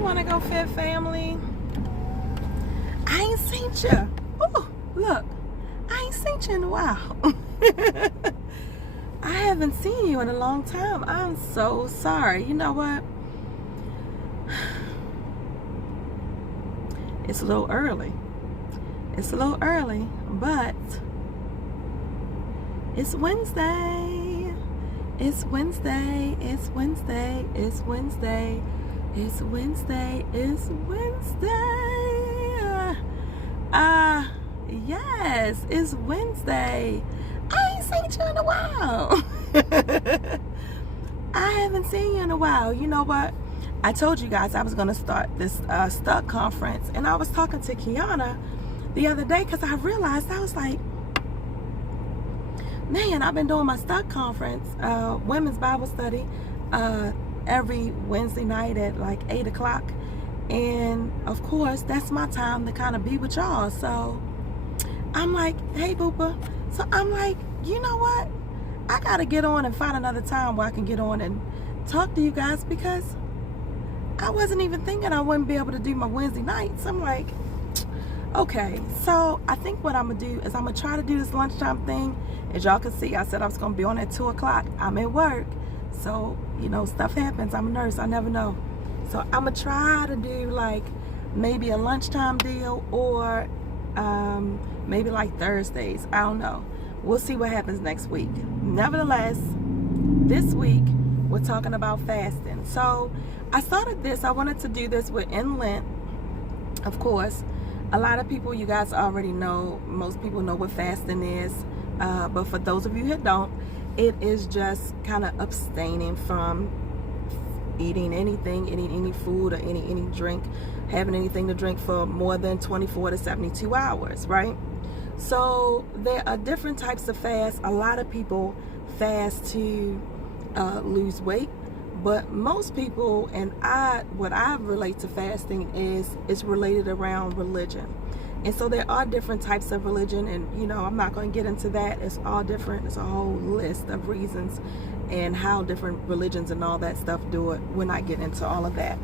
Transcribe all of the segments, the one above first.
WannaGoFit Family. I ain't seen you. Oh, look. I ain't seen you in a while. I haven't seen you in a long time. I'm so sorry. You know what? It's a little early. It's a little early, but it's Wednesday. It's Wednesday. It's Wednesday. It's Wednesday. It's Wednesday. It's Wednesday. Yes, it's Wednesday. I ain't seen you in a while. I haven't seen you in a while. You know what? I told you guys I was going to start this Stuck conference, and I was talking to Kiana the other day because I realized, I was like, man, I've been doing my Stuck conference, women's Bible study, every Wednesday night at like 8 o'clock. And of course, that's my time to kind of be with y'all. So I'm like, hey, Boopa. So I'm like, you know what? I got to get on and find another time where I can get on and talk to you guys, because I wasn't even thinking I wouldn't be able to do my Wednesday nights. I'm like, okay. So I think what I'm going to do is I'm going to try to do this lunchtime thing. As y'all can see, I said I was going to be on at 2 o'clock. I'm at work. So, you know, stuff happens. I'm a nurse. I never know. So I'm going to try to do like maybe a lunchtime deal, or maybe like Thursdays. I don't know. We'll see what happens next week. Nevertheless, this week we're talking about fasting. So I started this. I wanted to do this within Lent. Of course, a lot of people, you guys already know, most people know what fasting is. But for those of you who don't, it is just kind of abstaining from eating anything, any food or any drink, having anything to drink for more than 24 to 72 hours, right? So there are different types of fasts. A lot of people fast to lose weight, but most people, and what I relate to fasting is it's related around religion. And so there are different types of religion, and you know, I'm not going to get into that. It's all different. It's a whole list of reasons and how different religions and all that stuff do it. We're not getting into all of that.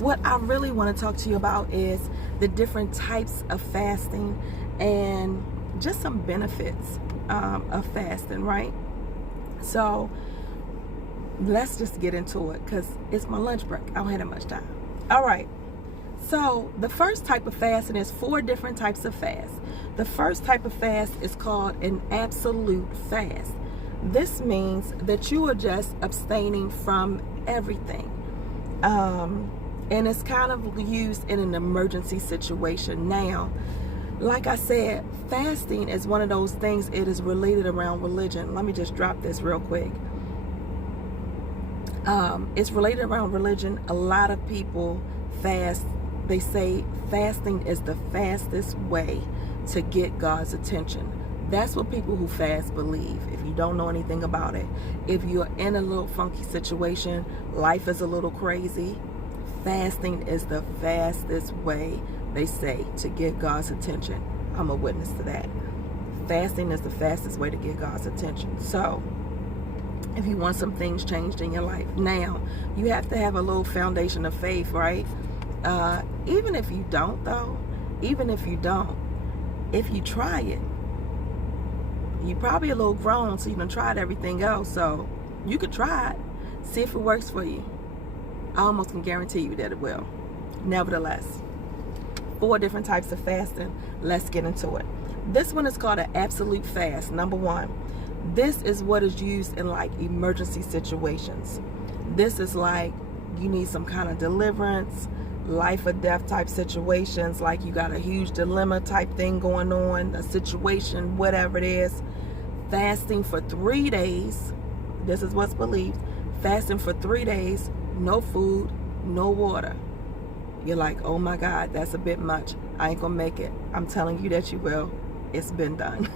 What I really want to talk to you about is the different types of fasting and just some benefits of fasting, right? So let's just get into it, because it's my lunch break. I don't have that much time. All right. So the first type of fasting is 4 different types of fast. The first type of fast is called an absolute fast. This means that you are just abstaining from everything. And it's kind of used in an emergency situation. Now, like I said, fasting is one of those things, it is related around religion. Let me just drop this real quick. It's related around religion. A lot of people fast. They say fasting is the fastest way to get God's attention. That's what people who fast believe. If you don't know anything about it, if you're in a little funky situation, life is a little crazy, fasting is the fastest way, they say, to get God's attention. I'm a witness to that. Fasting is the fastest way to get God's attention. So if you want some things changed in your life, now you have to have a little foundation of faith, right? Even if you don't, though, even if you don't, if you try it, you're probably a little grown, so you done tried everything else, so you could try it, see if it works for you. I almost can guarantee you that it will. Nevertheless, 4 different types of fasting. Let's get into it. This one is called an absolute fast. Number 1, this is what is used in like emergency situations. This is like you need some kind of deliverance, life or death type situations, like you got a huge dilemma type thing going on, a situation, whatever it is. Fasting for 3 days. This is what's believed. Fasting for 3 days, no food, no water. You're like, oh my God, that's a bit much. I ain't gonna make it. I'm telling you that you will. It's been done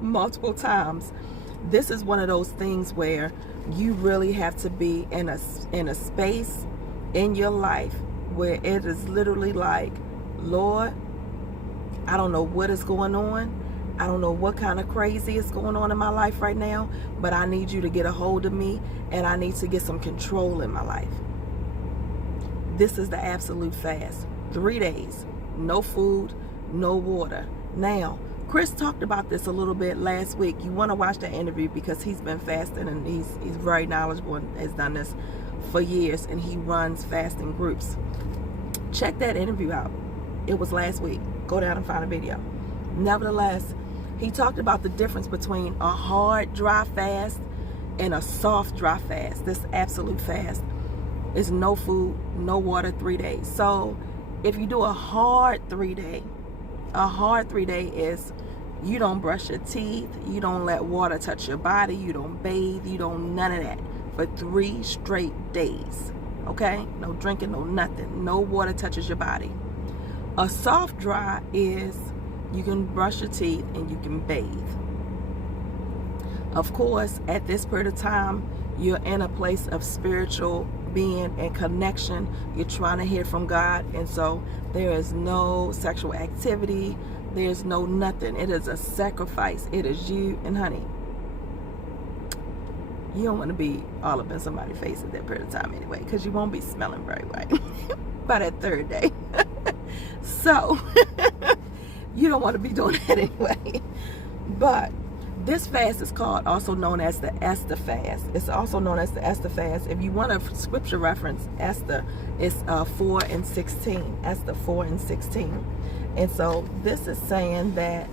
multiple times. This is one of those things where you really have to be in a space in your life where it is literally like, Lord, I don't know what is going on. I don't know what kind of crazy is going on in my life right now, but I need you to get a hold of me, and I need to get some control in my life. this is the absolute fast. 3 days, no food, no water. Now, Chris talked about this a little bit last week. You want to watch that interview because he's been fasting, and he's very knowledgeable and has done this for years, and he runs fasting groups. Check that interview out. It was last week. Go down and find a video. Nevertheless, he talked about the difference between a hard dry fast and a soft dry fast. This absolute fast is no food, no water, 3 days. So if you do a hard 3 day, is you don't brush your teeth, you don't let water touch your body, you don't bathe, you don't none of that for 3 straight days. Okay? No drinking, no nothing. No water touches your body. A soft dry is you can brush your teeth and you can bathe. Of course, at this period of time, you're in a place of spiritual being and connection. You're trying to hear from God, and so there is no sexual activity. There's no nothing. It is a sacrifice. It is you and honey. You don't want to be all up in somebody's face at that period of time anyway, because you won't be smelling very right by that 3rd day. So you don't want to be doing that anyway. But this fast is called, also known as the Esther fast. It's also known as the Esther fast. If you want a scripture reference, Esther is 4 and 16. Esther 4 and 16. And so this is saying that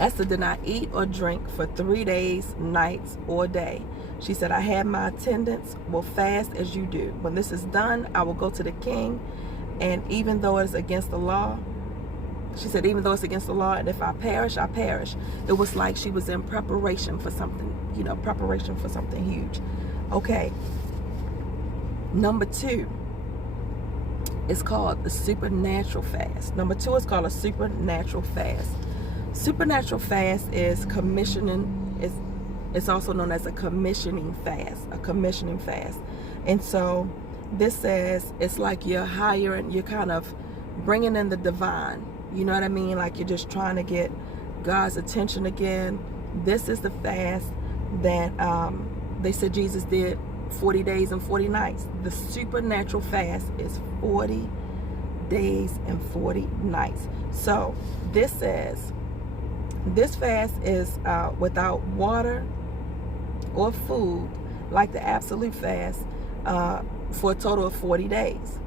Esther did not eat or drink for 3 days, nights, or day. She said, I had my attendants will fast as you do. When this is done, I will go to the king. And even though it's against the law, she said, even though it's against the law, and if I perish, I perish. It was like she was in preparation for something, preparation for something huge. Okay. Number 2 is called the supernatural fast. Number 2 is called a supernatural fast. Supernatural fast is commissioning. It's also known as a commissioning fast. A commissioning fast. And so this says it's like you're hiring, you're kind of bringing in the divine. You know what I mean? Like you're just trying to get God's attention again. This is the fast that they said Jesus did 40 days and 40 nights. The supernatural fast is 40 days and 40 nights. So this says this fast is without water or food, like the absolute fast, for a total of 40 days.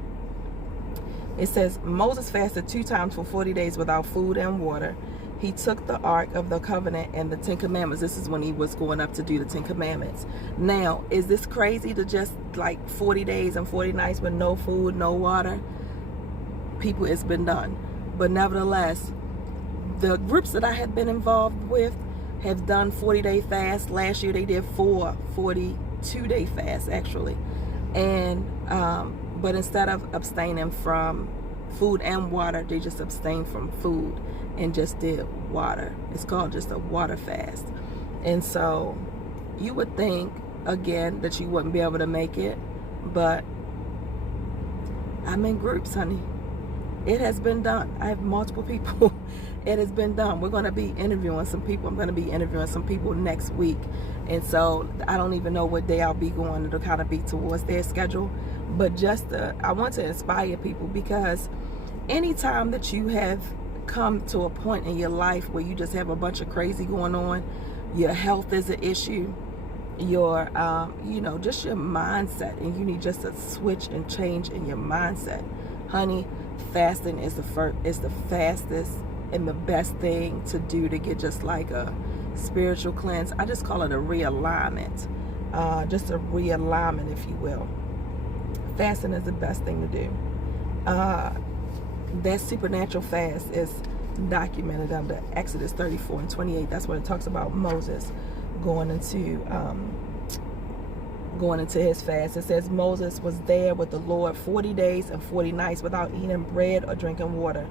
It says Moses fasted 2 times for 40 days without food and water. He took the Ark of the Covenant and the 10 Commandments. This is when he was going up to do the 10 Commandments. Now, is this crazy to just like 40 days and 40 nights with no food, no water? People, it's been done. But nevertheless, the groups that I have been involved with have done 40-day fasts. Last year they did 4 42-day fasts actually. And but instead of abstaining from food and water, they just abstained from food and just did water. It's called just a water fast. And so you would think again that you wouldn't be able to make it, but I'm in groups, honey. It has been done. I have multiple people. It has been done. We're going to be interviewing some people. I'm going to be interviewing some people next week. And so I don't even know what day I'll be going. It'll kind of be towards their schedule. But I want to inspire people, because anytime that you have come to a point in your life where you just have a bunch of crazy going on, your health is an issue, your just your mindset, and you need just a switch and change in your mindset, honey, fasting is the fastest and the best thing to do to get just like a spiritual cleanse. I just call it a realignment, just a realignment, if you will. Fasting is the best thing to do. That supernatural fast is documented under Exodus 34 and 28. That's where it talks about Moses going into his fast. It says Moses was there with the Lord 40 days and 40 nights without eating bread or drinking water.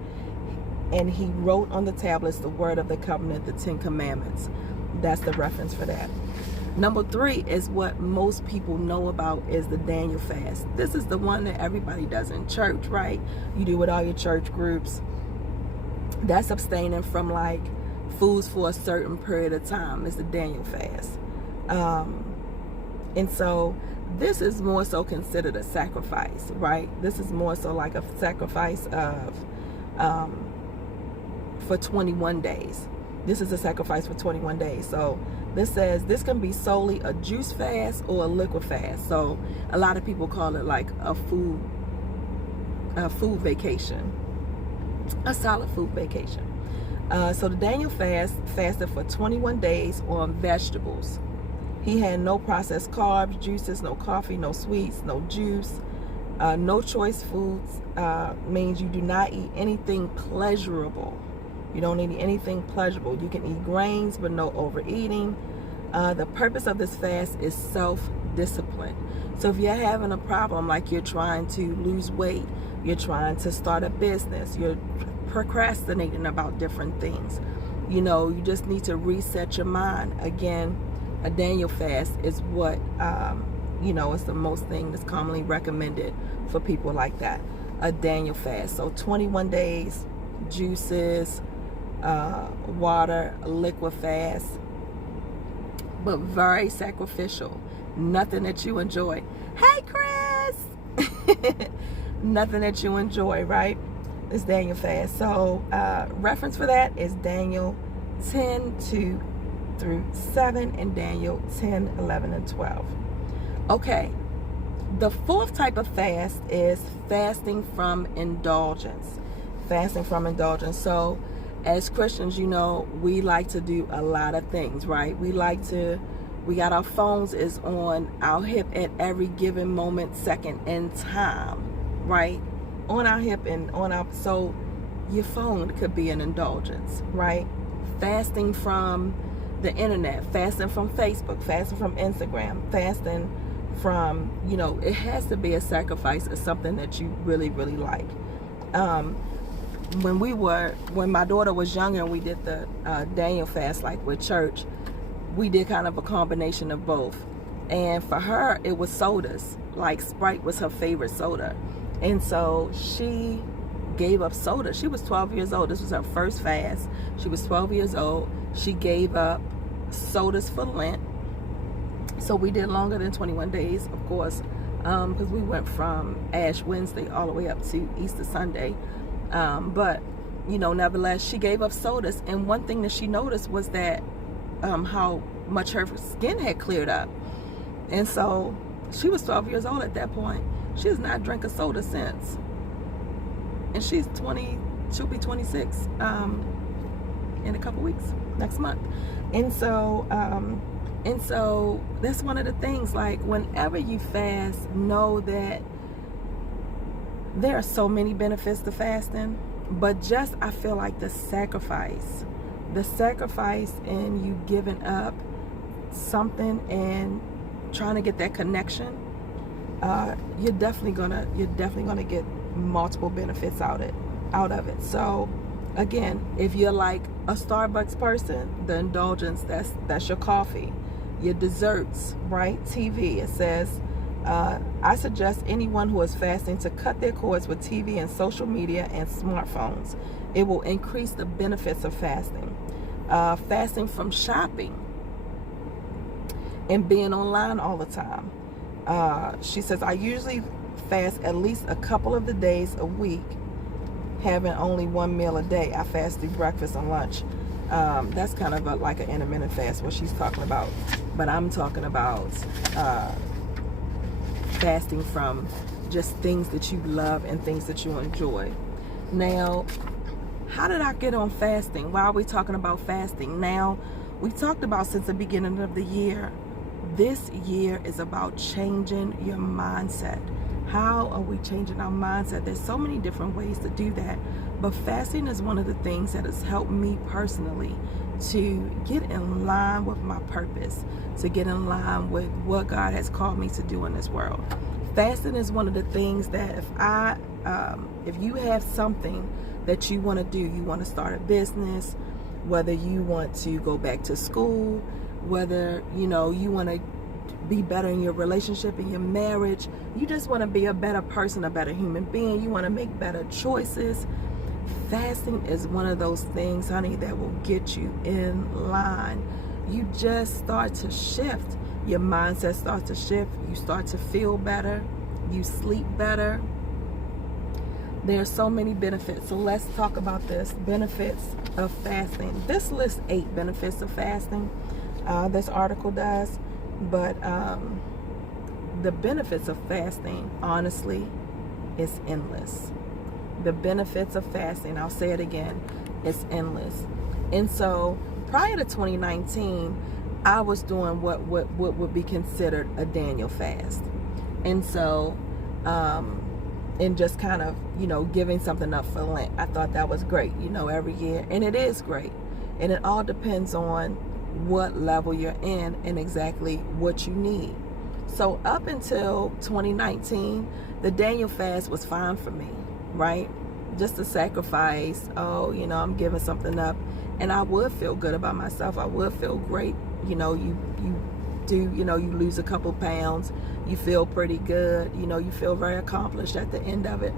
And he wrote on the tablets the word of the covenant, the 10 Commandments. That's the reference for that. Number 3 is what most people know about, is the Daniel fast. This is the one that everybody does in church, right? You do with all your church groups. That's abstaining from like foods for a certain period of time. Is the Daniel fast. And so this is more so considered a sacrifice, right? This is more so like a sacrifice of for 21 days. This is a sacrifice for 21 days. So this says this can be solely a juice fast or a liquid fast. So a lot of people call it like a food vacation, a solid food vacation. So the Daniel fasted for 21 days on vegetables. He had no processed carbs, juices, no coffee, no sweets, no juice, no choice foods. Means you do not eat anything pleasurable. You don't eat anything pleasurable. You can eat grains, but no overeating. The purpose of this fast is self-discipline. So if you're having a problem, like you're trying to lose weight, you're trying to start a business, you're procrastinating about different things, you just need to reset your mind. Again, a Daniel fast is what, it's the most thing that's commonly recommended for people like that. A Daniel fast. So 21 days, juices, water, liquid fast, but very sacrificial. Nothing that you enjoy. Hey, Chris! Nothing that you enjoy, right? It's Daniel fast. So reference for that is Daniel 10:2 through 7 and Daniel 10, 11, and 12. Okay, the fourth type of fast is fasting from indulgence. Fasting from indulgence. So as Christians, we like to do a lot of things, right? We got our phones is on our hip at every given moment, second, and time, right? On our hip and so your phone could be an indulgence, right? Fasting from the internet, fasting from Facebook, fasting from Instagram, fasting from, it has to be a sacrifice of something that you really, really like. When my daughter was younger and we did the Daniel fast, like with church, we did kind of a combination of both. And for her, it was sodas. Like Sprite was her favorite soda. And so she gave up soda. She was 12 years old. This was her first fast. She was 12 years old. She gave up sodas for Lent. So we did longer than 21 days, of course, because we went from Ash Wednesday all the way up to Easter Sunday. But, nevertheless, she gave up sodas. And one thing that she noticed was that how much her skin had cleared up. And so she was 12 years old at that point. She has not drank a soda since. And she's 20, she'll be 26 in a couple weeks, next month. And so that's one of the things, like whenever you fast, know that there are so many benefits to fasting, but just, I feel like the sacrifice in you giving up something and trying to get that connection, you're definitely gonna get multiple benefits out of it. So again, if you're like a Starbucks person, the indulgence, that's your coffee. Your desserts, right? TV, it says, I suggest anyone who is fasting to cut their cords with TV and social media and smartphones. It will increase the benefits of fasting. Fasting from shopping and being online all the time. She says, I usually fast at least a couple of the days a week, having only one meal a day. I fast through breakfast and lunch. That's kind of like an intermittent fast, what she's talking about. But I'm talking about fasting from just things that you love and things that you enjoy. Now, how did I get on fasting? Why are we talking about fasting? Now, we talked about since the beginning of the year. This year is about changing your mindset. How are we changing our mindset? There's so many different ways to do that. But fasting is one of the things that has helped me personally to get in line with my purpose, to get in line with what God has called me to do in this world. Fasting is one of the things that if you have something that you want to do, you want to start a business, whether you want to go back to school, whether you want to be better in your relationship, in your marriage, you just want to be a better person, a better human being, you want to make better choices, fasting is one of those things, honey, that will get you in line. You just start to shift. Your mindset starts to shift. You start to feel better. You sleep better. There's so many benefits. So let's talk about this. Benefits of fasting. This lists 8 benefits of fasting. This article does. But the benefits of fasting, honestly, is endless. The benefits of fasting, I'll say it again, it's endless. And so prior to 2019, I was doing what would be considered a Daniel fast. And so, and just kind of, giving something up for Lent. I thought that was great, every year. And it is great. And it all depends on what level you're in and exactly what you need. So up until 2019, the Daniel fast was fine for me, right? Just a sacrifice. Oh, I'm giving something up. And I would feel good about myself. I would feel great. You lose a couple pounds. You feel pretty good. You feel very accomplished at the end of it.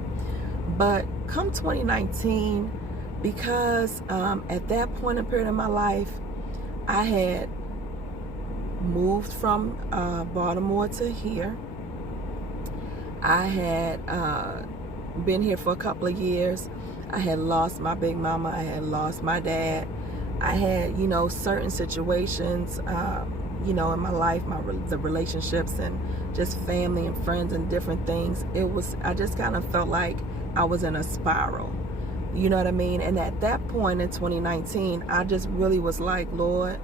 But come 2019, because at that point in period in my life, I had moved from Baltimore to here. I had been here for a couple of years. I had lost my big mama. I had lost my dad. I had, certain situations, in my life, the relationships and just family and friends and different things. I just kind of felt like I was in a spiral. You know what I mean? And at that point in 2019, I just really was like, Lord,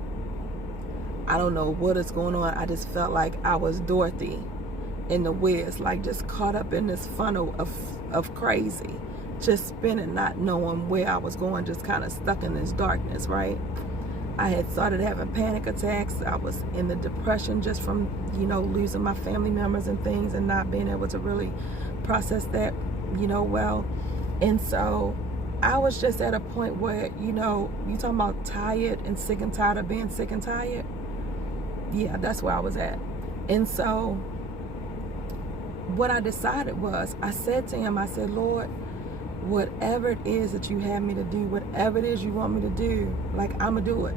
I don't know what is going on. I just felt like I was Dorothy in the Wiz, like just caught up in this funnel of crazy, just spinning, not knowing where I was going, just kind of stuck in this darkness, right? I had started having panic attacks. I was in the depression just from, losing my family members and things and not being able to really process that, well. And so I was just at a point where, you talking about tired and sick and tired of being sick and tired. Yeah, that's where I was at. And so what I decided was, I said to him, I said, Lord, whatever it is that you have me to do, whatever it is you want me to do, like, I'm gonna do it.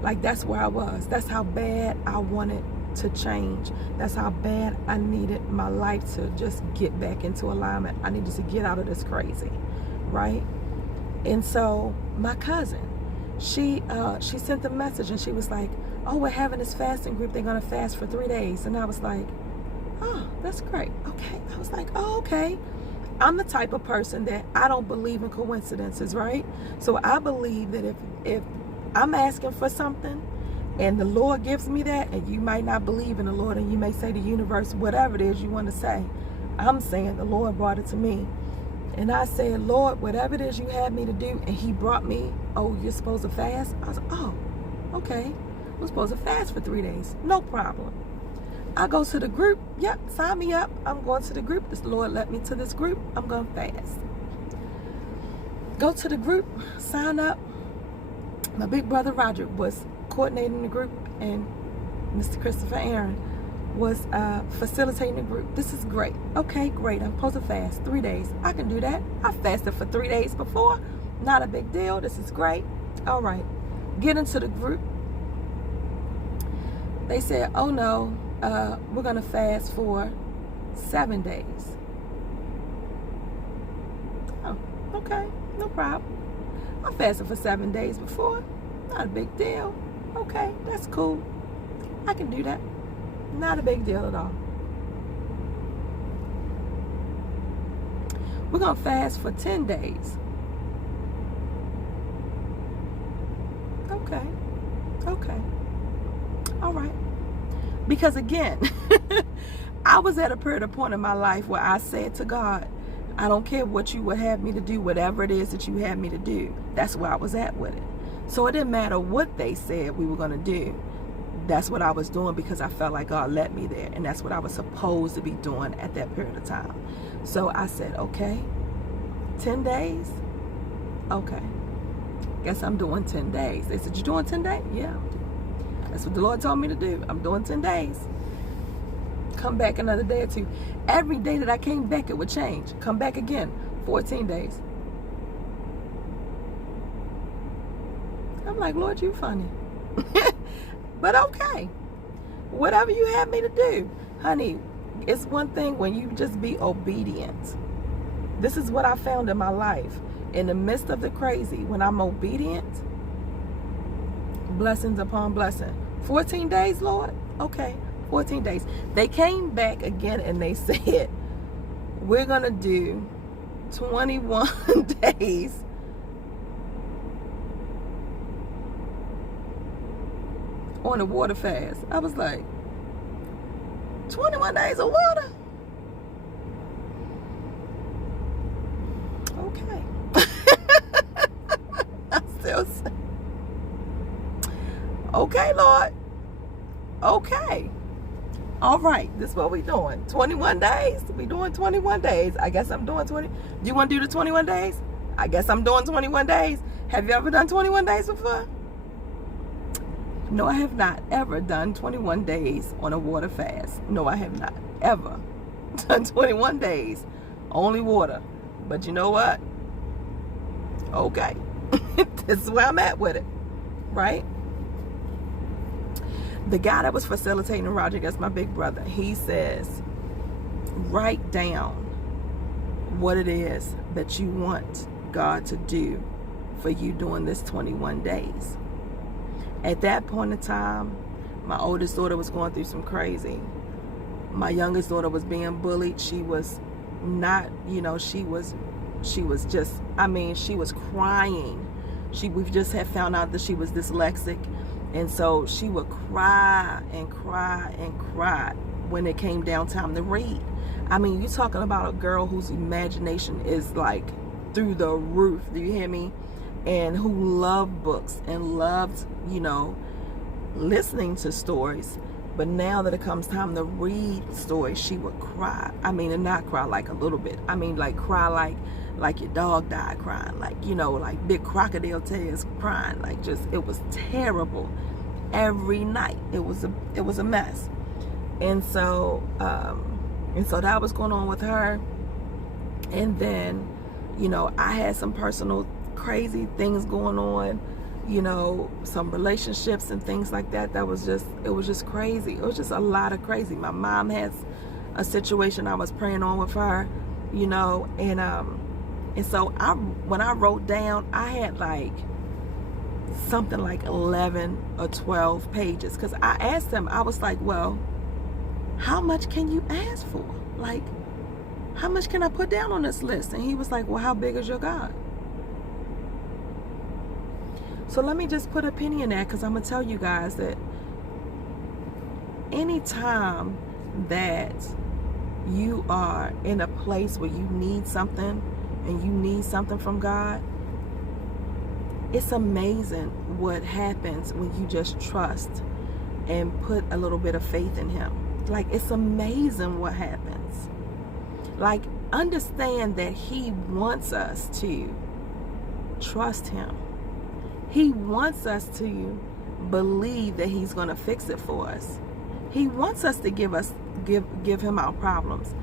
Like, that's where I was. That's how bad I wanted to change. That's how bad I needed my life to just get back into alignment. I needed to get out of this crazy, right? And so my cousin, she sent a message and she was like, oh, we're having this fasting group. They're gonna fast for 3 days. And I was like, oh, that's great. Okay. I was like, oh, okay. I'm the type of person that I don't believe in coincidences, right? So I believe that if I'm asking for something and the Lord gives me that, and you might not believe in the Lord and you may say the universe, whatever it is you want to say, I'm saying the Lord brought it to me. And I said, Lord, whatever it is you had me to do, and he brought me, oh, you're supposed to fast? I was like, oh, okay. I'm supposed to fast for 3 days. No problem. I go to the group. Yep, sign me up. I'm going to the group. This Lord led me to this group. I'm going to fast. Go to the group, sign up. My big brother Roger was coordinating the group, and Mr. Christopher Aaron was facilitating the group. This is great. Okay, great. I'm supposed to fast 3 days. I can do that. I fasted for 3 days before. Not a big deal. This is great. All right. Get into the group. They said, oh no, we're going to fast for 7 days. Oh, okay. No problem. I fasted for 7 days before. Not a big deal. Okay, that's cool. I can do that. Not a big deal at all. We're going to fast for 10 days. Okay. Okay. All right. Because again, I was at a point in my life where I said to God, I don't care what you would have me to do, whatever it is that you had me to do. That's where I was at with it. So it didn't matter what they said we were going to do. That's what I was doing because I felt like God led me there. And that's what I was supposed to be doing at that period of time. So I said, okay, 10 days? Okay. Guess I'm doing 10 days. They said, you doing 10 days? Yeah. That's what the Lord told me to do. I'm doing 10 days. Come back another day or two. Every day that I came back, it would change. Come back again. 14 days. I'm like, Lord, you funny. But okay. Whatever you have me to do. Honey, it's one thing when you just be obedient. This is what I found in my life. In the midst of the crazy, when I'm obedient, blessings upon blessing. 14 days, Lord? Okay, 14 days. They came back again and they said, we're going to do 21 days on a water fast. I was like, 21 days of water? Okay. I still say, okay, Lord. Okay. All right. This is what we doing. 21 days. We doing 21 days. I guess I'm doing 20. Do you want to do the 21 days? I guess I'm doing 21 days. Have you ever done 21 days before? No, I have not ever done 21 days on a water fast. No, I have not ever done 21 days. Only water. But you know what? Okay. This is where I'm at with it. Right? The guy that was facilitating the project, that's my big brother, he says, write down what it is that you want God to do for you during this 21 days. At that point in time, my oldest daughter was going through some crazy. My youngest daughter was being bullied. She was not, she was just, she was crying. We just had found out that she was dyslexic. And so she would cry and cry and cry when it came down time to read. You're talking about a girl whose imagination is like through the roof. Do you hear me? And who loved books and loved, listening to stories. But now that it comes time to read stories, she would cry. And not cry like a little bit. Like cry like your dog died crying. Like big crocodile tears crying. It was terrible. Every night. It was a mess. And so that was going on with her. And then, I had some personal crazy things going on, some relationships and things like that. It was just crazy. It was just a lot of crazy. My mom has a situation I was praying on with her, and so when I wrote down, I had something like 11 or 12 pages, because I asked him, I was like, well, how much can you ask for? How much can I put down on this list? And he was like, well, how big is your God? So let me just put a penny in that, because I'm going to tell you guys that anytime that you are in a place where you need something and you need something from God, it's amazing what happens when you just trust and put a little bit of faith in Him. It's amazing what happens. Understand that He wants us to trust Him. He wants us to believe that He's going to fix it for us. He wants us to give Him our problems.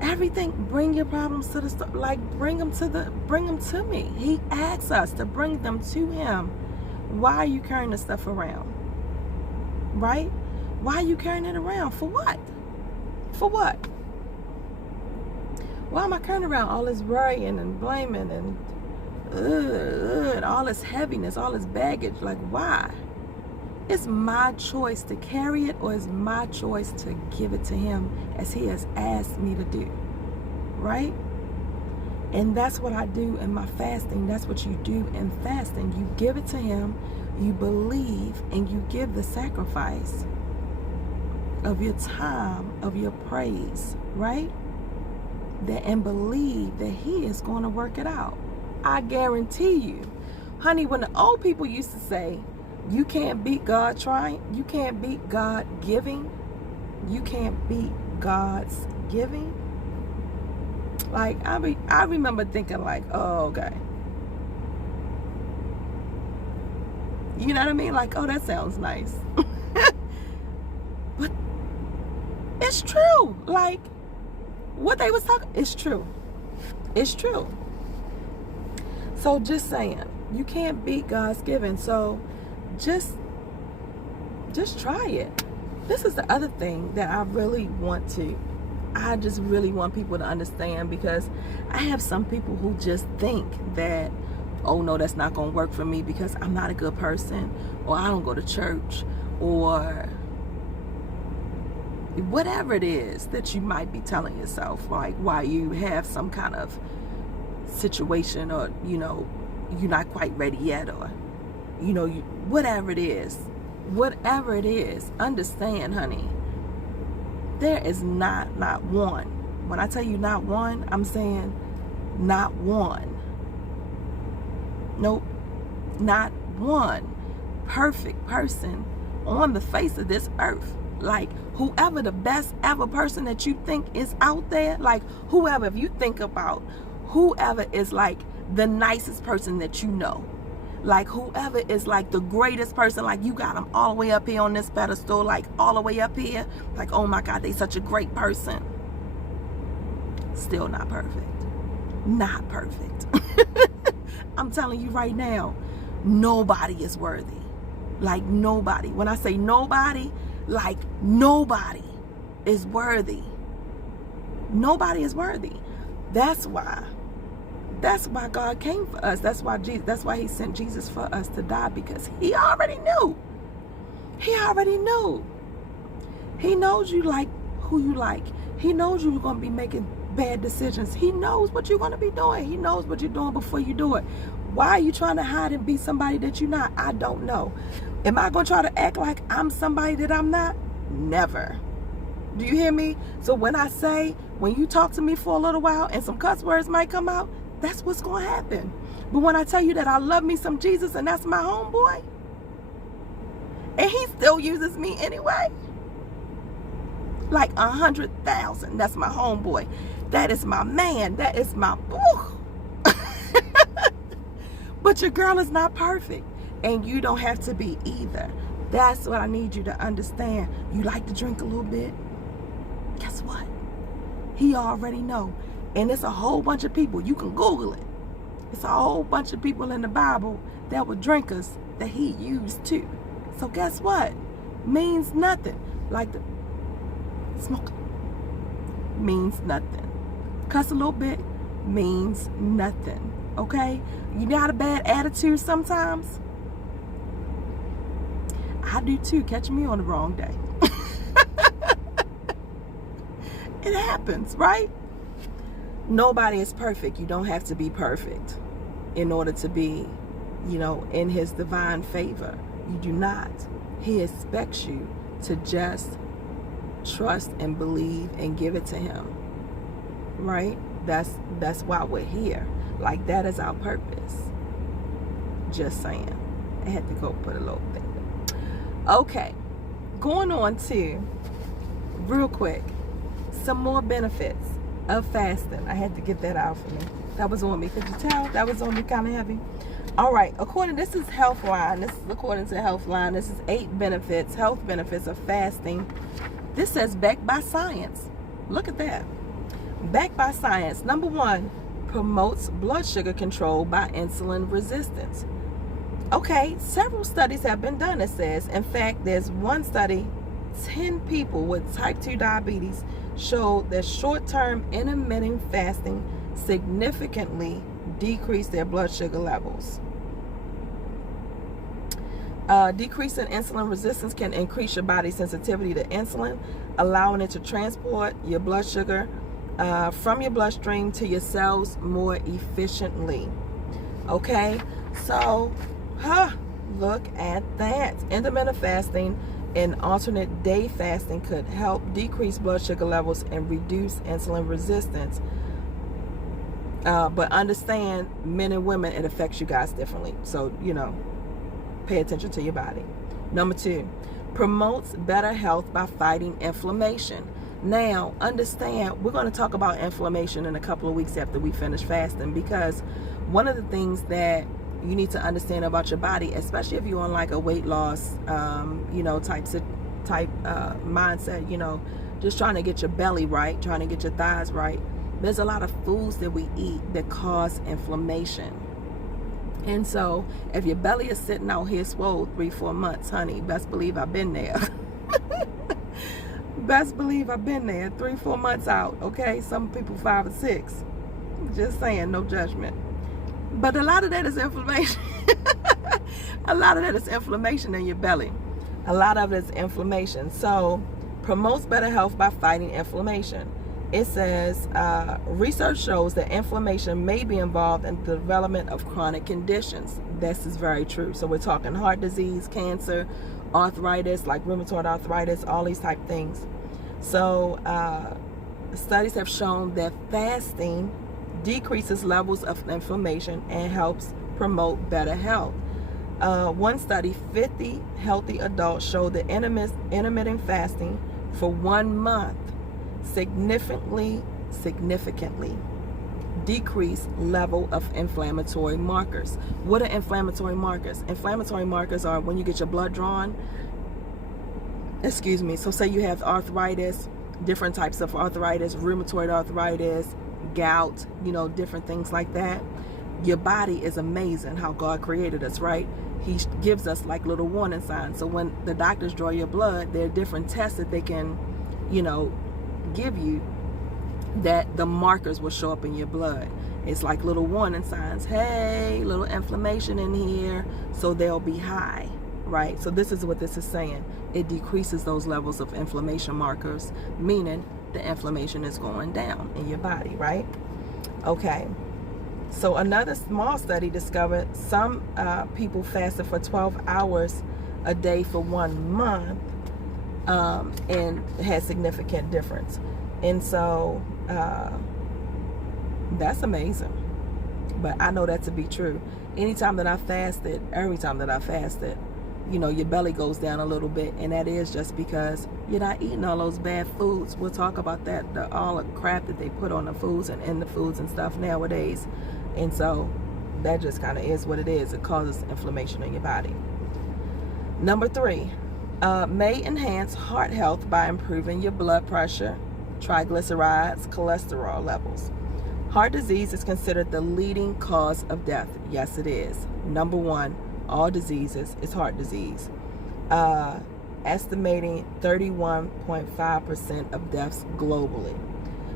Everything, bring your problems to the store. Bring them to me. He asks us to bring them to Him. Why are you carrying the stuff around? Right? Why are you carrying it around? For what? For what? Why am I carrying around all this worrying and blaming and all this heaviness, all this baggage? Why? It's my choice to carry it, or it's my choice to give it to Him as He has asked me to do. Right? And that's what I do in my fasting. That's what you do in fasting. You give it to Him, you believe, and you give the sacrifice of your time, of your praise, right? And believe that He is going to work it out. I guarantee you. Honey, when the old people used to say, you can't beat God trying, you can't beat God giving, you can't beat God's giving. I remember thinking oh, okay. You know what I mean? Oh, that sounds nice. But it's true. What they was talking, it's true. It's true. So just saying, you can't beat God's giving. So just try it. this is the other thing that I just really want people to understand, because I have some people who just think that, oh no, that's not going to work for me because I'm not a good person, or I don't go to church, or whatever it is that you might be telling yourself, like why you have some kind of situation, or you're not quite ready yet, or whatever it is, understand, honey, there is not one. When I tell you not one, I'm saying not one. Nope, not one perfect person on the face of this earth. Like, whoever the best ever person that you think is out there, like whoever, if you think about whoever is like the nicest person that you know, like whoever is like the greatest person, like you got them all the way up here on this pedestal, like all the way up here, like, oh my God, they such a great person. Still not perfect. Not perfect. I'm telling you right now, nobody is worthy. Like nobody. When I say nobody, like nobody is worthy. Nobody is worthy. That's why God came for us. That's why he sent Jesus for us to die, because he already knew. He already knew. He knows you like who you like. He knows you're going to be making bad decisions. He knows what you're going to be doing. He knows what you're doing before you do it. Why are you trying to hide and be somebody that you're not? I don't know. Am I going to try to act like I'm somebody that I'm not? Never. Do you hear me? So when you talk to me for a little while and some cuss words might come out, that's what's going to happen. But when I tell you that I love me some Jesus and that's my homeboy, and he still uses me anyway, like 100,000, that's my homeboy. That is my man. That is my boo. But your girl is not perfect, and you don't have to be either. That's what I need you to understand. You like to drink a little bit? Guess what? He already know. And it's a whole bunch of people. You can Google it. It's a whole bunch of people in the Bible that were drinkers that he used too. So guess what? Means nothing. Like the smoke means nothing. Cuss a little bit means nothing. Okay? You got a bad attitude sometimes? I do too. Catch me on the wrong day. It happens, right? Nobody is perfect. You don't have to be perfect in order to be, in his divine favor. You do not. He expects you to just trust and believe and give it to him. Right? That's why we're here. Like, that is our purpose. Just saying. I had to go put a little thing there. Okay. Going on to, real quick, some more benefits of fasting. I had to get that out for me. That was on me. Could you tell? That was on me kind of heavy. All right. This is Healthline. This is according to Healthline. This is 8 benefits, health benefits of fasting. This says backed by science. Look at that. Backed by science. Number 1, promotes blood sugar control by insulin resistance. Okay, several studies have been done, it says. In fact, there's one study, 10 people with type 2 diabetes showed that short-term intermittent fasting significantly decreased their blood sugar levels. Decrease in insulin resistance can increase your body's sensitivity to insulin, allowing it to transport your blood sugar from your bloodstream to your cells more efficiently. Okay, so look at that. Intermittent fasting and alternate day fasting could help decrease blood sugar levels and reduce insulin resistance. But understand, men and women, it affects you guys differently. So, pay attention to your body. Number 2, promotes better health by fighting inflammation. Now, understand, we're going to talk about inflammation in a couple of weeks after we finish fasting, because one of the things that you need to understand about your body, especially if you're on like a weight loss, type mindset, just trying to get your belly right, trying to get your thighs right. There's a lot of foods that we eat that cause inflammation. And so if your belly is sitting out here swole 3-4 months, honey, best believe I've been there. best believe I've been there 3-4 months out, okay? Some people 5 or 6. Just saying, no judgment. But a lot of that is inflammation. A lot of that is inflammation in your belly. A lot of it is inflammation. So, promotes better health by fighting inflammation. It says, research shows that inflammation may be involved in the development of chronic conditions. This is very true. So we're talking heart disease, cancer, arthritis, like rheumatoid arthritis, all these type things. So studies have shown that fasting decreases levels of inflammation and helps promote better health. One study, 50 healthy adults showed that intermittent fasting for 1 month significantly decrease level of inflammatory markers. What are inflammatory markers? Inflammatory markers are when you get your blood drawn. So say you have arthritis, different types of arthritis, rheumatoid arthritis, gout, different things like that. Your body is amazing how God created us, right? He gives us like little warning signs. So when the doctors draw your blood, there are different tests that they can, give you, that the markers will show up in your blood. It's like little warning signs. Hey, little inflammation in here, so they'll be high, right? So this is what this is saying. It decreases those levels of inflammation markers, meaning the inflammation is going down in your body, right? Okay. So another small study discovered some people fasted for 12 hours a day for 1 month, and had significant difference. And so that's amazing. But I know that to be true. Anytime that I fasted, every time that I fasted, your belly goes down a little bit, and that is just because you're not eating all those bad foods. We'll talk about that, all the crap that they put on the foods and in the foods and stuff nowadays. And so that just kind of is what it is. It causes inflammation in your body. Number 3, may enhance heart health by improving your blood pressure, triglycerides, cholesterol levels. Heart disease is considered the leading cause of death. Yes, it is. Number 1, all diseases is heart disease. Estimating 31.5% of deaths globally.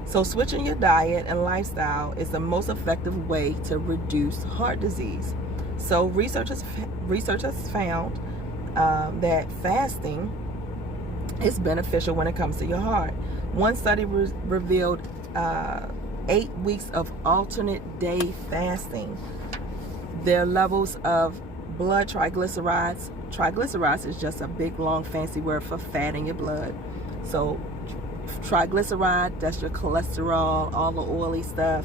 So switching your diet and lifestyle is the most effective way to reduce heart disease. So researchers found that fasting is beneficial when it comes to your heart. One study revealed 8 weeks of alternate day fasting. Their levels of blood triglycerides. Triglycerides is just a big, long, fancy word for fat in your blood. So triglyceride, that's your cholesterol, all the oily stuff,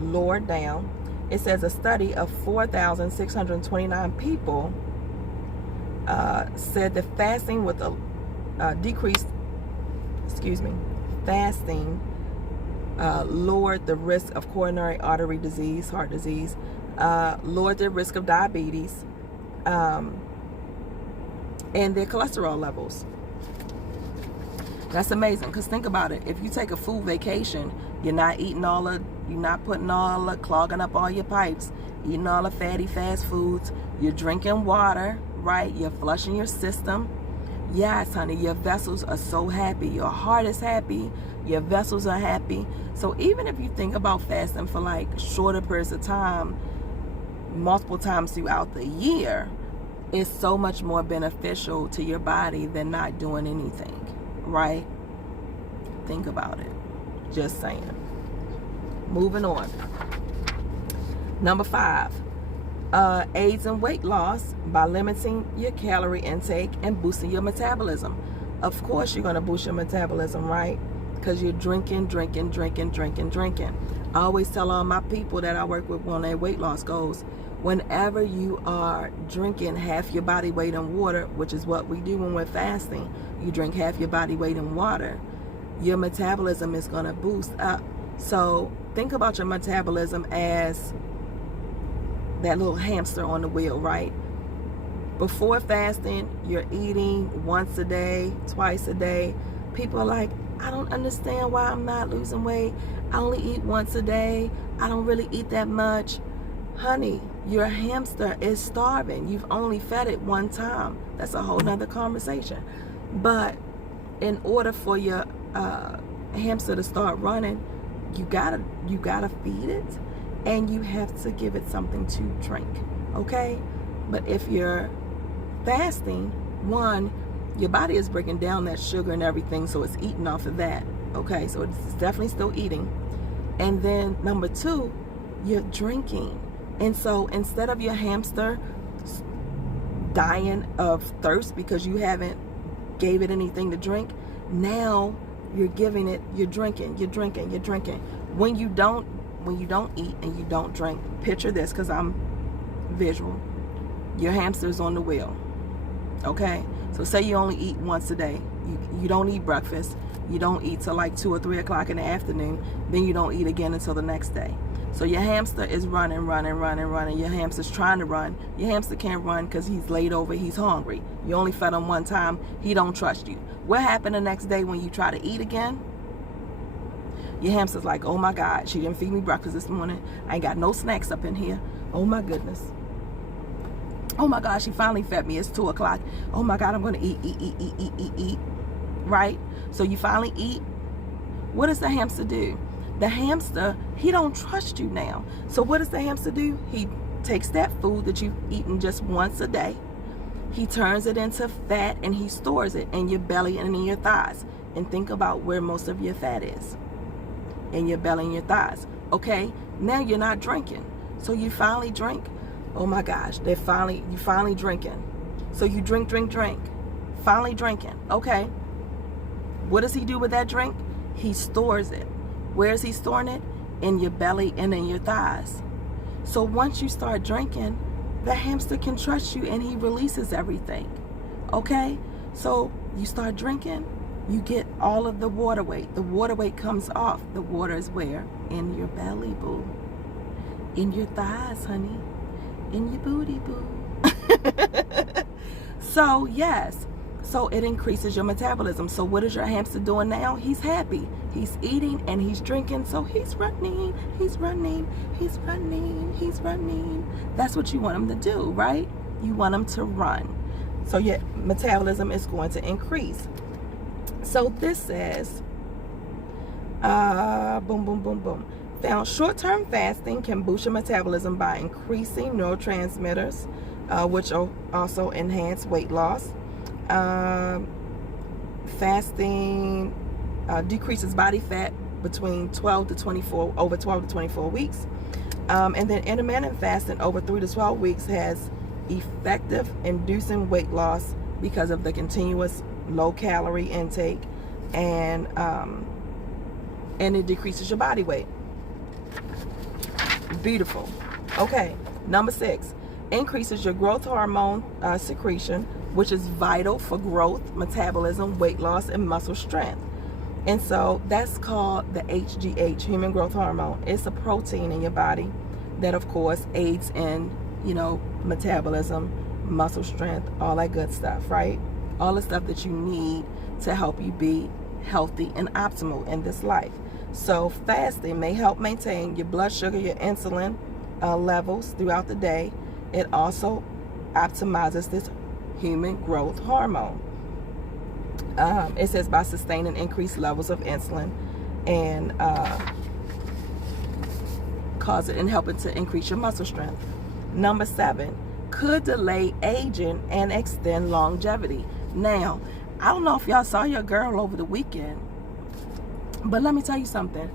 lowered down. It says a study of 4,629 people said that fasting with a fasting lowered the risk of coronary artery disease, heart disease, lowered their risk of diabetes, and their cholesterol levels. That's amazing, because think about it. If you take a food vacation, you're not putting clogging up all your pipes, eating all the fatty fast foods, you're drinking water, right? You're flushing your system. Yes, honey, your vessels are so happy. Your heart is happy. Your vessels are happy. So even if you think about fasting for like shorter periods of time, multiple times throughout the year, it's so much more beneficial to your body than not doing anything, right? Think about it. Just saying. Moving on. Number 5. Aids in weight loss by limiting your calorie intake and boosting your metabolism. Of course you're going to boost your metabolism, right? Because you're drinking. I always tell all my people that I work with on their weight loss goals, whenever you are drinking half your body weight in water, which is what we do when we're fasting, you drink half your body weight in water, your metabolism is going to boost up. So think about your metabolism as that little hamster on the wheel, right? Before fasting, you're eating once a day, twice a day. People are like, I don't understand why I'm not losing weight. I only eat once a day. I don't really eat that much. Honey, your hamster is starving. You've only fed it one time. That's a whole nother conversation. But in order for your hamster to start running, you gotta feed it, and you have to give it something to drink, okay? But if you're fasting, one, your body is breaking down that sugar and everything, so it's eating off of that, okay? So it's definitely still eating. And then number two, you're drinking. And so instead of your hamster dying of thirst because you haven't gave it anything to drink, now you're giving it, you're drinking. When you don't eat and you don't drink, picture this, because I'm visual. Your hamster's on the wheel, okay? So say you only eat once a day. You don't eat breakfast. You don't eat till like 2 or 3 o'clock in the afternoon. Then you don't eat again until the next day. So your hamster is running. Your hamster's trying to run. Your hamster can't run because he's laid over, he's hungry. You only fed him one time, he don't trust you. What happened the next day when you try to eat again? Your hamster's like, oh my God, she didn't feed me breakfast this morning. I ain't got no snacks up in here. Oh my goodness. Oh my God, she finally fed me. It's 2 o'clock. Oh my God, I'm gonna eat. Right? So you finally eat. What does the hamster do? The hamster, he don't trust you now. So what does the hamster do? He takes that food that you've eaten just once a day. He turns it into fat and he stores it in your belly and in your thighs. And think about where most of your fat is. In your belly and your thighs. Okay? Now you're not drinking. So you finally drink. Oh my gosh, you finally drinking. So you drink. Finally drinking. Okay. What does he do with that drink? He stores it. Where is he storing it? In your belly and in your thighs. So once you start drinking, the hamster can trust you and he releases everything. Okay? So you start drinking, you get all of the water weight. The water weight comes off. The water is where? In your belly, boo. In your thighs, honey. In your booty, boo. So yes, so it increases your metabolism. So what is your hamster doing now? He's happy. He's eating and he's drinking. So he's running. That's what you want him to do, right? You want him to run. So your metabolism is going to increase. So this says, boom. Found short-term fasting can boost your metabolism by increasing neurotransmitters, which also enhance weight loss. Fasting decreases body fat between 12 to 24 weeks. And then intermittent fasting over 3 to 12 weeks has effective inducing weight loss because of the continuous low calorie intake, and it decreases your body weight. Beautiful. Okay, number 6, increases your growth hormone secretion, which is vital for growth, metabolism, weight loss, and muscle strength. And so that's called the HGH, human growth hormone. It's a protein in your body that, of course, aids in, metabolism, muscle strength, all that good stuff, right? All the stuff that you need to help you be healthy and optimal in this life. So fasting may help maintain your blood sugar, your insulin levels throughout the day. It also optimizes this human growth hormone. It says by sustaining increased levels of insulin and cause it and helping to increase your muscle strength. Number 7, could delay aging and extend longevity. Now, I don't know if y'all saw your girl over the weekend, but let me tell you something.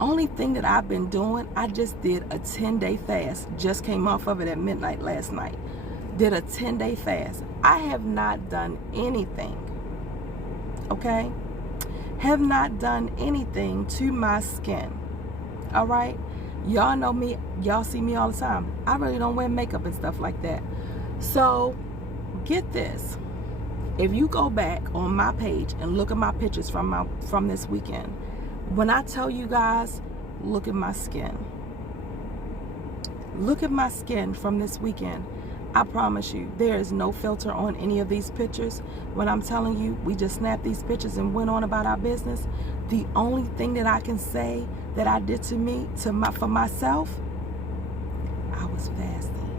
Only thing that I've been doing, I just did a 10-day fast. Just came off of it at midnight last night. Did a 10-day fast. I have not done anything. Okay? Have not done anything to my skin. All right? Y'all know me. Y'all see me all the time. I really don't wear makeup and stuff like that. So, get this. If you go back on my page and look at my pictures from this weekend, when I tell you guys, look at my skin. Look at my skin from this weekend. I promise you, there is no filter on any of these pictures. When I'm telling you, we just snapped these pictures and went on about our business. The only thing that I can say that I did for myself, I was fasting.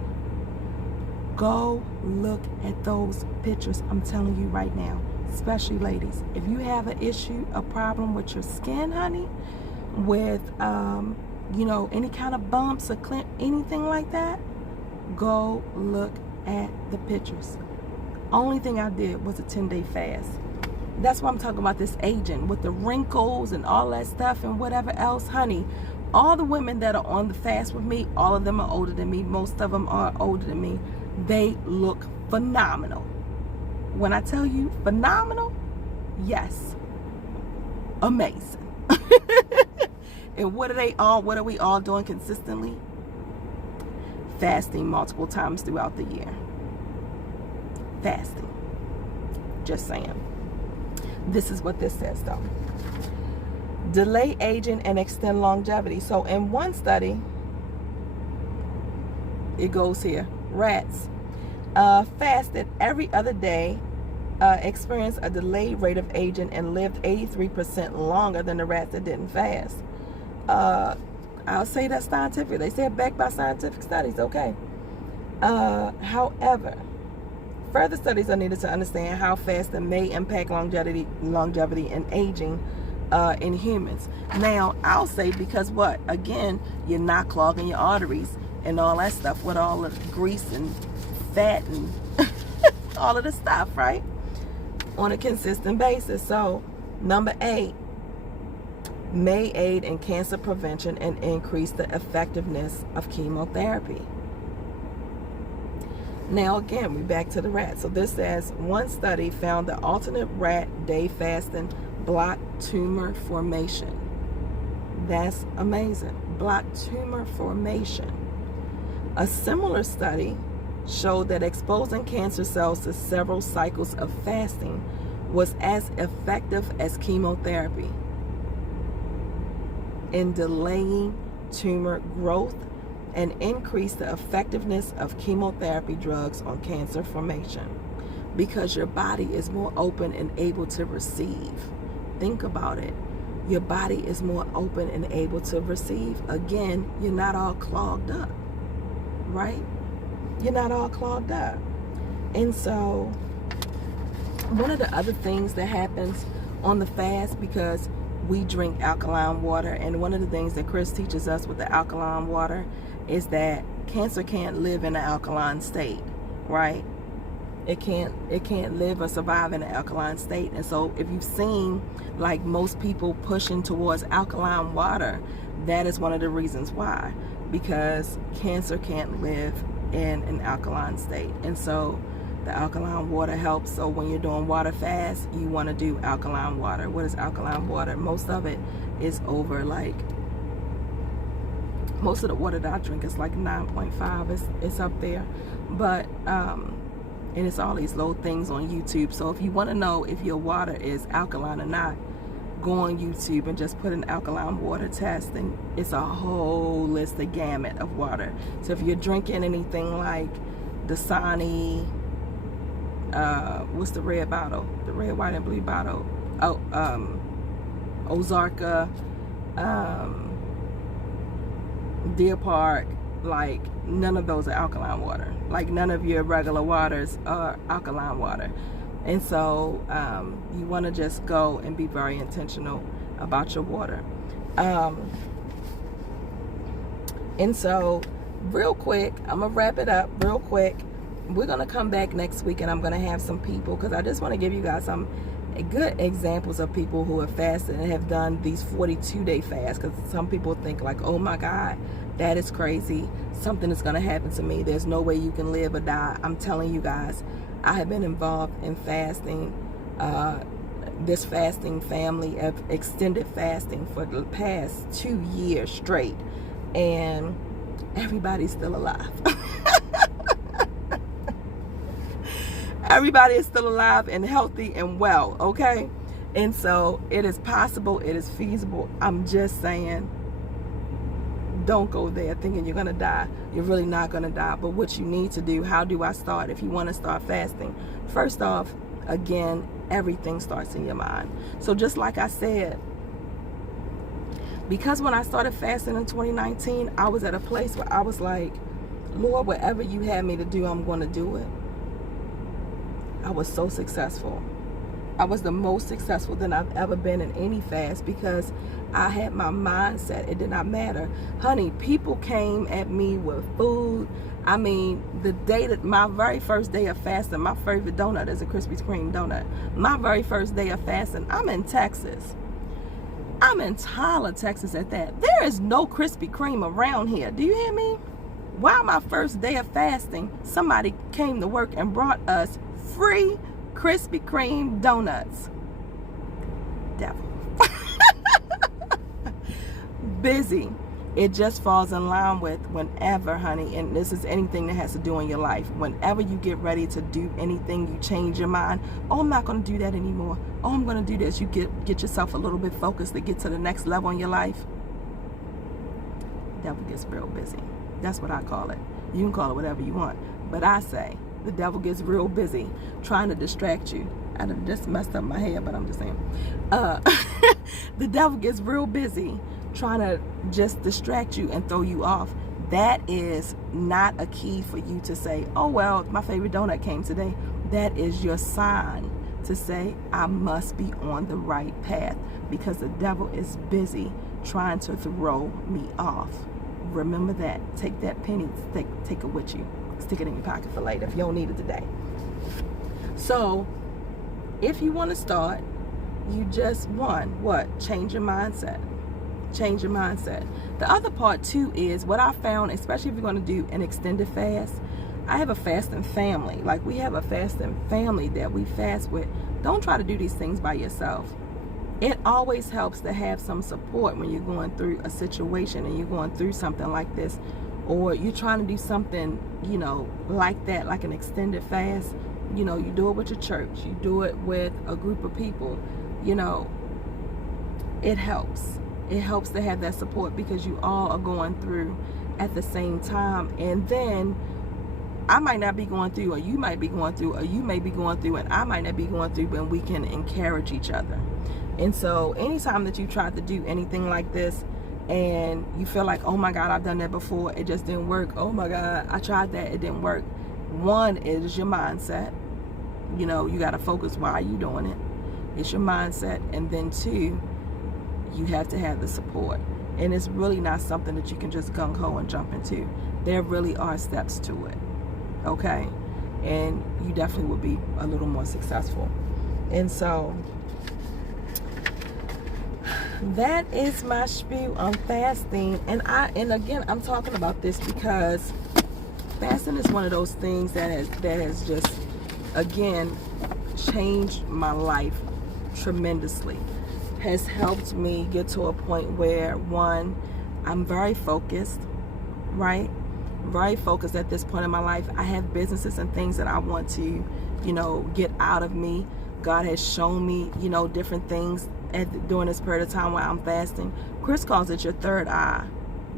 Go look at those pictures. I'm telling you right now. especially ladies, if you have an issue, a problem with your skin, honey, with you know, any kind of bumps or anything like that, go look at the pictures. Only thing I did was a 10-day fast. That's why I'm talking about this aging with the wrinkles and all that stuff and whatever else, honey. All the women that are on the fast with me, all of them are older than me. Most of them are older than me. They look phenomenal. When I tell you phenomenal, yes, amazing. And what are we all doing consistently? Fasting multiple times throughout the year. Fasting. Just saying. This is what this says though. Delay aging and extend longevity. So in one study, it goes here, rats fasted every other day, experienced a delayed rate of aging and lived 83% longer than the rats that didn't fast. I'll say that's scientific. They said backed by scientific studies, okay. However, further studies are needed to understand how fasting may impact longevity and aging in humans. Now, I'll say because what? Again, you're not clogging your arteries and all that stuff with all the grease and fat and all of the stuff, right? On a consistent basis. So, number 8, may aid in cancer prevention and increase the effectiveness of chemotherapy. Now again, we're back to the rat. So this says, one study found that alternate rat day fasting blocked tumor formation. That's amazing. Blocked tumor formation. A similar study showed that exposing cancer cells to several cycles of fasting was as effective as chemotherapy in delaying tumor growth and increase the effectiveness of chemotherapy drugs on cancer formation, because your body is more open and able to receive. Think about it. Your body is more open and able to receive. Again, you're not all clogged up, right? You're not all clogged up. And so one of the other things that happens on the fast, because we drink alkaline water, and one of the things that Chris teaches us with the alkaline water is that cancer can't live in an alkaline state, right? It can't live or survive in an alkaline state. And so if you've seen like most people pushing towards alkaline water, that is one of the reasons why, because cancer can't live in an alkaline state. And so the alkaline water helps. So when you're doing water fast, you want to do alkaline water. What is alkaline water? Most of it is over, like, most of the water that I drink is like 9.5. It's up there. But and it's all these little things on YouTube. So if you want to know if your water is alkaline or not, go on YouTube and just put an alkaline water test, and it's a whole list, a gamut of water. So if you're drinking anything like Dasani, what's the red bottle? The red, white, and blue bottle. Oh, Ozarka, Deer Park, like none of those are alkaline water. Like none of your regular waters are alkaline water. And so you want to just go and be very intentional about your water. And so real quick, I'm going to wrap it up real quick. We're going to come back next week and I'm going to have some people, because I just want to give you guys some good examples of people who have fasted and have done these 42-day fasts, because some people think like, oh my God, that is crazy. Something is going to happen to me. There's no way you can live or die. I'm telling you guys, I have been involved in fasting, this fasting family of extended fasting for the past 2 years straight, and everybody's still alive. Everybody is still alive and healthy and well, okay? And so it is possible, it is feasible. I'm just saying, don't go there thinking you're going to die. You're really not going to die. But what you need to do, how do I start if you want to start fasting? First off, again, everything starts in your mind. So just like I said, because when I started fasting in 2019, I was at a place where I was like, Lord, whatever you have me to do, I'm going to do it. I was so successful. I was the most successful that I've ever been in any fast because I had my mindset. It did not matter. Honey, people came at me with food. I mean, the day that my very first day of fasting, my favorite donut is a Krispy Kreme donut. My very first day of fasting, I'm in Texas. I'm in Tyler, Texas at that. There is no Krispy Kreme around here. Do you hear me? While my first day of fasting, somebody came to work and brought us free Krispy Kreme donuts. Devil. Busy. It just falls in line with whenever, honey, and this is anything that has to do in your life. Whenever you get ready to do anything, you change your mind. Oh, I'm not going to do that anymore. Oh, I'm going to do this. You get yourself a little bit focused to get to the next level in your life. Devil gets real busy. That's what I call it. You can call it whatever you want. But I say the devil gets real busy trying to distract you. I done just messed up my head, but I'm just saying. The devil gets real busy trying to just distract you and throw you off. That is not a key for you to say, oh, well, my favorite donut came today. That is your sign to say, I must be on the right path, because the devil is busy trying to throw me off. Remember that. Take that penny, take it with you. Stick it in your pocket for later if you don't need it today. So if you want to start, you just change your mindset. Change your mindset. The other part too is what I found, especially if you're going to do an extended fast. I have a fasting family. Like, we have a fasting family that we fast with. Don't try to do these things by yourself. It always helps to have some support when you're going through a situation and you're going through something like this, or you're trying to do something, you know, like that, like an extended fast. You know, you do it with your church, you do it with a group of people. You know, it helps. It helps to have that support because you all are going through at the same time. And then I might not be going through, or you might be going through, or you may be going through, and I might not be going through, but we can encourage each other. And so anytime that you try to do anything like this and you feel like, oh my God, I've done that before, it just didn't work. Oh my God, I tried that, it didn't work. One is your mindset. You know, you got to focus, why are you doing it? It's your mindset. And then two, you have to have the support. And it's really not something that you can just gung-ho and jump into. There really are steps to it. Okay? And you definitely will be a little more successful. And so that is my spiel on fasting. And again, I'm talking about this because fasting is one of those things that has just, again, changed my life tremendously. Has helped me get to a point where, one, I'm very focused, right? Very focused at this point in my life. I have businesses and things that I want to, you know, get out of me. God has shown me, you know, different things during this period of time while I'm fasting. Chris calls it your third eye.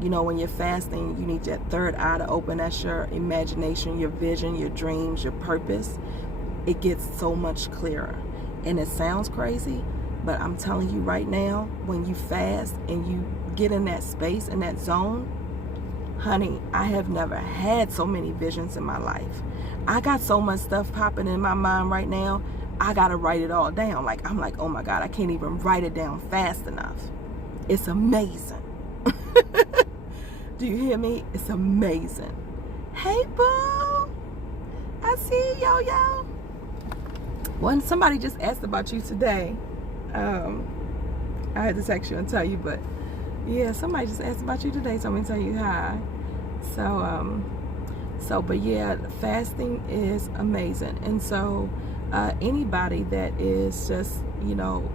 You know, when you're fasting, you need that third eye to open. That's your imagination, your vision, your dreams, your purpose. It gets so much clearer. And it sounds crazy, but I'm telling you right now, when you fast and you get in that space, in that zone, honey, I have never had so many visions in my life. I got so much stuff popping in my mind right now, I got to write it all down. Like, I'm like, oh my God, I can't even write it down fast enough. It's amazing. Do you hear me? It's amazing. Hey, boo. I see you, yo. When somebody just asked about you today, I had to text you and tell you, but yeah, somebody just asked about you today, so I'm gonna tell you hi. But yeah, fasting is amazing. And so anybody that is just, you know,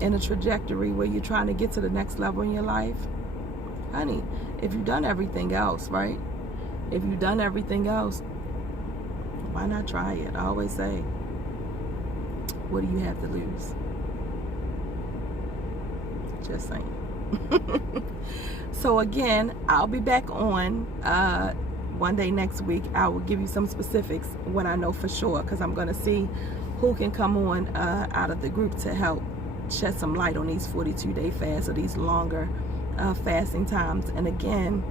in a trajectory where you're trying to get to the next level in your life, honey, if you've done everything else, right? If you've done everything else, why not try it? I always say, what do you have to lose? Just saying. So again, I'll be back on one day next week. I will give you some specifics when I know for sure, because I'm going to see who can come on out of the group to help shed some light on these 42-day fasts, or these longer fasting times. And again,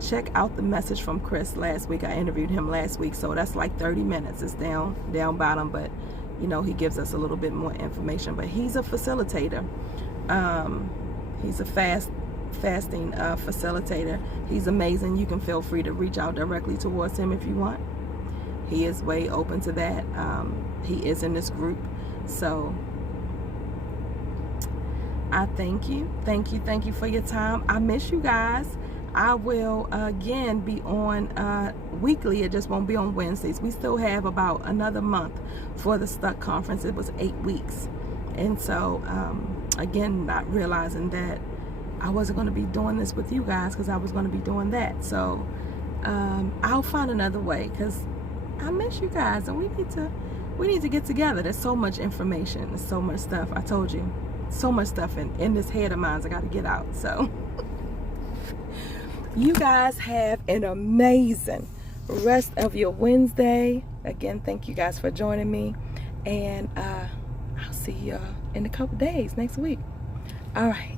check out the message from Chris last week. I interviewed him last week, so that's like 30 minutes. It's down bottom, but you know, he gives us a little bit more information. But he's a facilitator. He's a fasting facilitator. He's amazing. You can feel free to reach out directly towards him if you want. He is way open to that. He is in this group. So I thank you for your time. I miss you guys. I will again be on weekly. It just won't be on Wednesdays. We still have about another month for the Stuck Conference. It was 8 weeks. And so again, not realizing that I wasn't going to be doing this with you guys, because I was going to be doing that. So I'll find another way, because I miss you guys, and we need to get together. There's so much information. There's so much stuff. I told you, so much stuff in this head of mine I got to get out. So you guys have an amazing rest of your Wednesday. Again, thank you guys for joining me, and I'll see you in a couple days next week. All right.